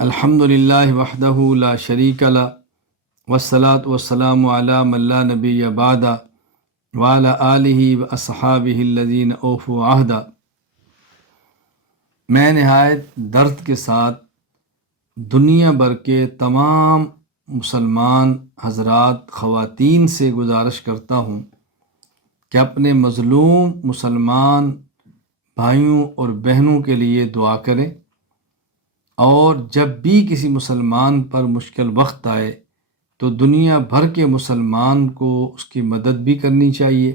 الحمد للہ وحدہ لا شریک لہ والصلاة والسلام علی من لا نبی بعد وعلی آلہ واصحابہ الذین اوفوا عہدا۔ میں نہایت درد کے ساتھ دنیا بھر کے تمام مسلمان حضرات خواتین سے گزارش کرتا ہوں کہ اپنے مظلوم مسلمان بھائیوں اور بہنوں کے لیے دعا کریں، اور جب بھی کسی مسلمان پر مشکل وقت آئے تو دنیا بھر کے مسلمان کو اس کی مدد بھی کرنی چاہیے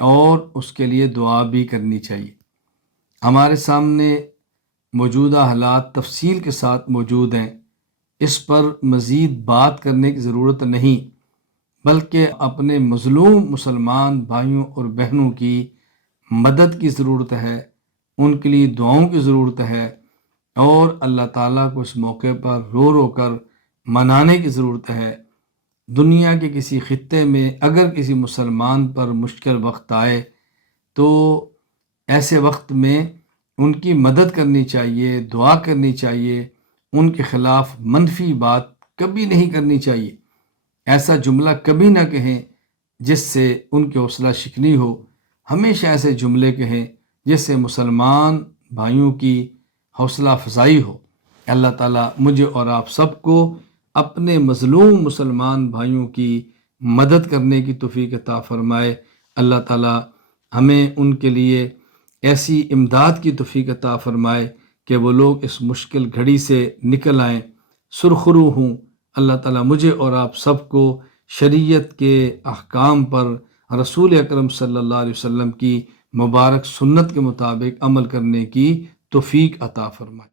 اور اس کے لیے دعا بھی کرنی چاہیے۔ ہمارے سامنے موجودہ حالات تفصیل کے ساتھ موجود ہیں، اس پر مزید بات کرنے کی ضرورت نہیں، بلکہ اپنے مظلوم مسلمان بھائیوں اور بہنوں کی مدد کی ضرورت ہے، ان کے لیے دعاؤں کی ضرورت ہے، اور اللہ تعالیٰ کو اس موقع پر رو رو کر منانے کی ضرورت ہے۔ دنیا کے کسی خطے میں اگر کسی مسلمان پر مشکل وقت آئے تو ایسے وقت میں ان کی مدد کرنی چاہیے، دعا کرنی چاہیے، ان کے خلاف منفی بات کبھی نہیں کرنی چاہیے، ایسا جملہ کبھی نہ کہیں جس سے ان کی حوصلہ شکنی ہو۔ ہمیشہ ایسے جملے کہیں جس سے مسلمان بھائیوں کی حوصلہ افزائی ہو۔ اللہ تعالیٰ مجھے اور آپ سب کو اپنے مظلوم مسلمان بھائیوں کی مدد کرنے کی توفیق عطا فرمائے۔ اللہ تعالیٰ ہمیں ان کے لیے ایسی امداد کی توفیق عطا فرمائے کہ وہ لوگ اس مشکل گھڑی سے نکل آئیں، سرخرو ہوں۔ اللہ تعالیٰ مجھے اور آپ سب کو شریعت کے احکام پر، رسول اکرم صلی اللہ علیہ وسلم کی مبارک سنت کے مطابق عمل کرنے کی توفیق عطا فرمائے۔